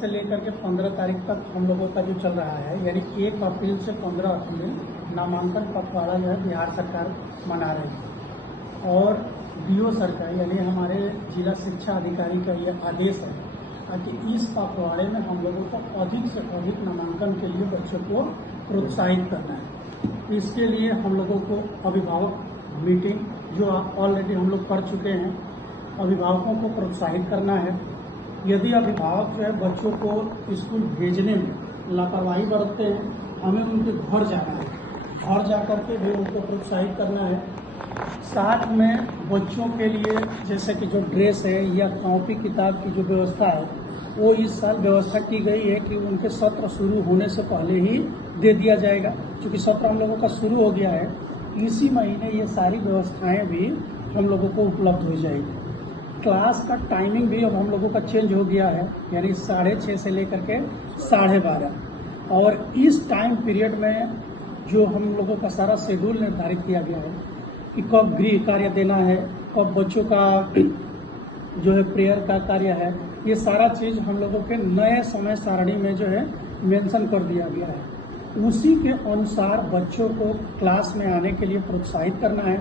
से लेकर के 15 तारीख तक हम लोगों का जो चल रहा है, यानी 1 अप्रैल से 15 अप्रैल नामांकन पखवाड़ा जो है बिहार सरकार मना रही है। और डीओ सरकार यानी हमारे जिला शिक्षा अधिकारी का यह आदेश है ताकि इस पखवाड़े में हम लोगों को अधिक से अधिक नामांकन के लिए बच्चों को प्रोत्साहित करना है। इसके लिए हम लोगों को अभिभावक मीटिंग जो ऑलरेडी हम लोग कर चुके हैं, अभिभावकों को प्रोत्साहित करना है। यदि अभिभावक जो है बच्चों को स्कूल भेजने में लापरवाही बरतते हैं, हमें उनके घर जाना है, घर जाकर के भी उनको प्रोत्साहित करना है। साथ में बच्चों के लिए जैसे कि जो ड्रेस है या कॉपी किताब की जो व्यवस्था है वो इस साल व्यवस्था की गई है कि उनके सत्र शुरू होने से पहले ही दे दिया जाएगा। क्योंकि सत्र हम लोगों का शुरू हो गया है, इसी महीने ये सारी व्यवस्थाएं भी हम लोगों को उपलब्ध हो जाएगी। क्लास का टाइमिंग भी अब हम लोगों का चेंज हो गया है, यानी 6:30 से लेकर के 12:30। और इस टाइम पीरियड में जो हम लोगों का सारा शेड्यूल निर्धारित किया गया है कि कब गृह कार्य देना है, कब बच्चों का जो है प्रेयर का कार्य है, ये सारा चीज़ हम लोगों के नए समय सारणी में जो है मेंशन कर दिया गया है। उसी के अनुसार बच्चों को क्लास में आने के लिए प्रोत्साहित करना है।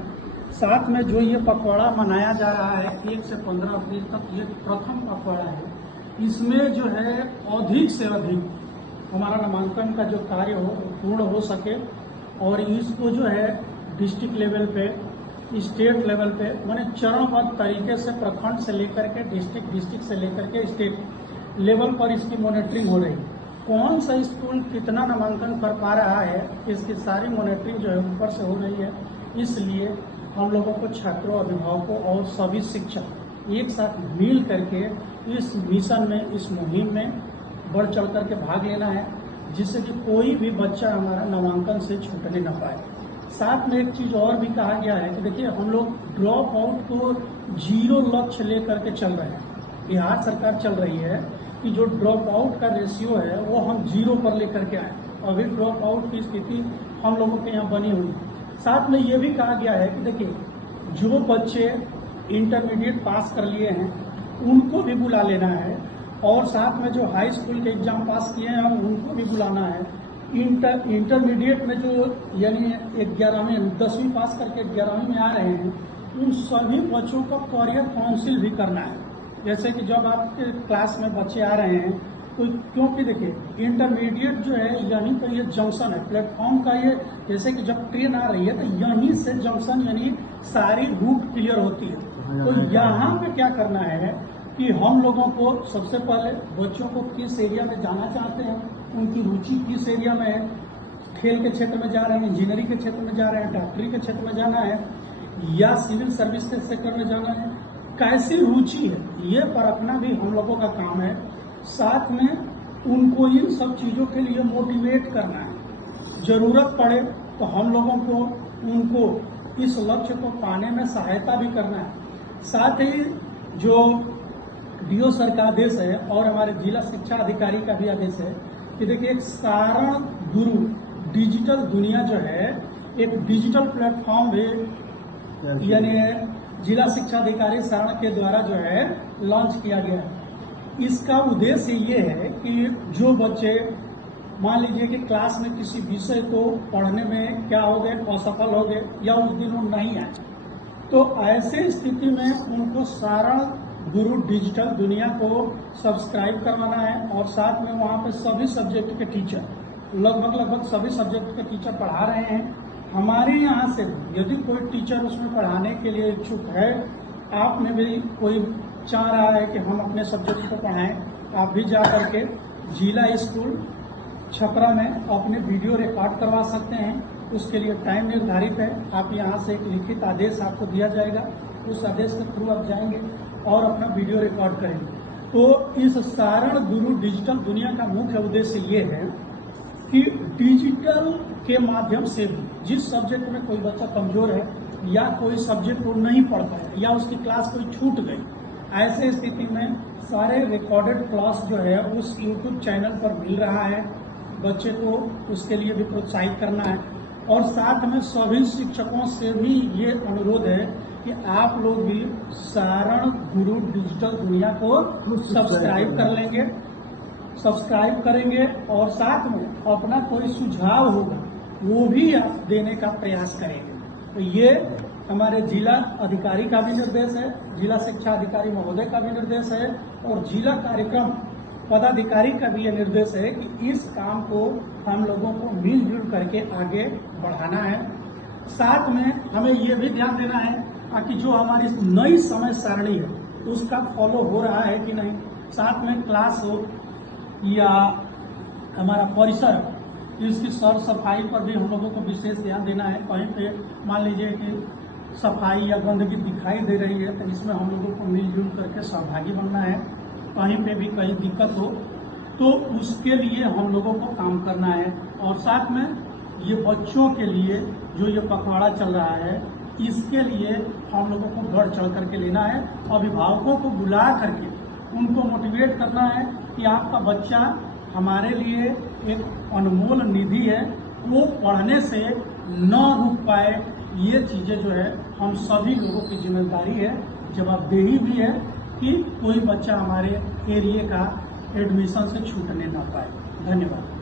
साथ में जो ये पखवाड़ा मनाया जा रहा है 1 से 15 अप्रैल तक, ये प्रथम पखवाड़ा है। इसमें जो है अधिक से अधिक हमारा नामांकन का जो कार्य हो पूर्ण हो सके और इसको जो है डिस्ट्रिक्ट लेवल पे, स्टेट लेवल पे, माने चरणबद्ध तरीके से प्रखंड से लेकर के डिस्ट्रिक्ट से लेकर के स्टेट लेवल पर इसकी मॉनिटरिंग हो रही है। कौन सा स्कूल कितना नामांकन कर पा रहा है, इसकी सारी मॉनिटरिंग जो है ऊपर से हो रही है। इसलिए हम लोगों को छात्रों, अभिभावकों और सभी शिक्षक एक साथ मिल करके इस मिशन में, इस मुहिम में बढ़ चढ़ करके भाग लेना है, जिससे कि कोई भी बच्चा हमारा नामांकन से छूटने न पाए। साथ में एक चीज और भी कहा गया है कि देखिए हम लोग ड्रॉप आउट को 0 लक्ष्य लेकर के चल रहे हैं। बिहार सरकार चल रही है कि जो ड्रॉप आउट का रेशियो है वो हम 0 पर लेकर के आए। अभी ड्रॉप आउट की स्थिति हम लोगों के यहाँ बनी हुई है। साथ में ये भी कहा गया है कि देखिए जो बच्चे इंटरमीडिएट पास कर लिए हैं उनको भी बुला लेना है, और साथ में जो हाई स्कूल के एग्जाम पास किए हैं उनको भी बुलाना है। इंटरमीडिएट में जो यानी 11वीं 10वीं पास करके 11वीं में आ रहे हैं, उन सभी बच्चों का करियर काउंसिल भी करना है। जैसे कि जब आपके क्लास में बच्चे आ रहे हैं तो क्योंकि देखिए इंटरमीडिएट जो है यहीं पर ये जंक्शन है प्लेटफॉर्म का, ये जैसे कि जब ट्रेन आ रही है तो यहीं से जंक्शन यानी सारी रूट क्लियर होती है। तो यहाँ पे क्या करना है कि हम लोगों को सबसे पहले बच्चों को किस एरिया में जाना चाहते हैं, उनकी रुचि किस एरिया में है, खेल के क्षेत्र में जा रहे हैं, इंजीनियरिंग के क्षेत्र में जा रहे हैं, डॉक्टरी के क्षेत्र में जाना है या सिविल सर्विस के सेक्टर में जाना है, कैसी रुचि है ये परखना भी हम लोगों का काम है। साथ में उनको इन सब चीज़ों के लिए मोटिवेट करना है। जरूरत पड़े तो हम लोगों को उनको इस लक्ष्य को पाने में सहायता भी करना है। साथ ही जो डीओ सर का आदेश है और हमारे जिला शिक्षा अधिकारी का भी आदेश है कि देखिए एक सारण गुरु डिजिटल दुनिया जो है एक डिजिटल प्लेटफॉर्म भी यानी जिला शिक्षा अधिकारी सारण के द्वारा जो है लॉन्च किया गया है। इसका उद्देश्य ये है कि जो बच्चे मान लीजिए कि क्लास में किसी विषय को पढ़ने में क्या हो गए, असफल हो गए या उस दिन वो नहीं आए, तो ऐसे स्थिति में उनको सारण गुरु डिजिटल दुनिया को सब्सक्राइब करवाना है। और साथ में वहाँ पे सभी सब्जेक्ट के टीचर, लगभग सभी सब्जेक्ट के टीचर पढ़ा रहे हैं। हमारे यहाँ से यदि कोई टीचर उसमें पढ़ाने के लिए इच्छुक है, आप में भी कोई चाह रहा है कि हम अपने सब्जेक्ट को पढ़ाएं, आप भी जा करके जिला स्कूल छपरा में अपने वीडियो रिकॉर्ड करवा सकते हैं। उसके लिए टाइम निर्धारित है। आप यहाँ से एक लिखित आदेश आपको दिया जाएगा, उस आदेश के थ्रू आप जाएंगे और अपना वीडियो रिकॉर्ड करेंगे। तो इस सारण गुरु डिजिटल दुनिया का मुख्य उद्देश्य ये है कि डिजिटल के माध्यम से भी जिस सब्जेक्ट में कोई बच्चा कमजोर है या कोई सब्जेक्ट वो नहीं पढ़ पाए या उसकी क्लास कोई छूट गई, ऐसे स्थिति में सारे रिकॉर्डेड क्लास जो है उस यूट्यूब चैनल पर मिल रहा है। बच्चे को उसके लिए भी प्रोत्साहित करना है। और साथ में सभी शिक्षकों से भी ये अनुरोध है कि आप लोग भी सारण गुरु डिजिटल दुनिया को सब्सक्राइब कर लेंगे। सब्सक्राइब करेंगे और साथ में अपना कोई सुझाव होगा वो भी आप देने का प्रयास करेंगे। तो ये हमारे जिला अधिकारी का भी निर्देश है, जिला शिक्षा अधिकारी महोदय का भी निर्देश है और जिला कार्यक्रम पदाधिकारी का भी यह निर्देश है कि इस काम को हम लोगों को मिलजुल करके आगे बढ़ाना है। साथ में हमें ये भी ध्यान देना है कि जो हमारी नई समय सारणी है उसका फॉलो हो रहा है कि नहीं। साथ में क्लास हो या हमारा परिसर, इसकी सर सफाई पर भी हम लोगों को विशेष ध्यान देना है। कहीं पे मान लीजिए कि सफाई या गंदगी दिखाई दे रही है तो इसमें हम लोगों को मिलजुल करके सहभागी बनना है। कहीं पे भी कहीं दिक्कत हो तो उसके लिए हम लोगों को काम करना है। और साथ में ये बच्चों के लिए जो ये पखवाड़ा चल रहा है इसके लिए हम लोगों को बढ़ चढ़ करके लेना है। अभिभावकों को बुला करके उनको मोटिवेट करना है कि आपका बच्चा हमारे लिए एक अनमोल निधि है, वो पढ़ने से न रुक पाए। ये चीजें जो है हम सभी लोगों की जिम्मेदारी है, जवाबदेही भी है कि कोई बच्चा हमारे एरिया का एडमिशन से छूटने ना पाए। धन्यवाद।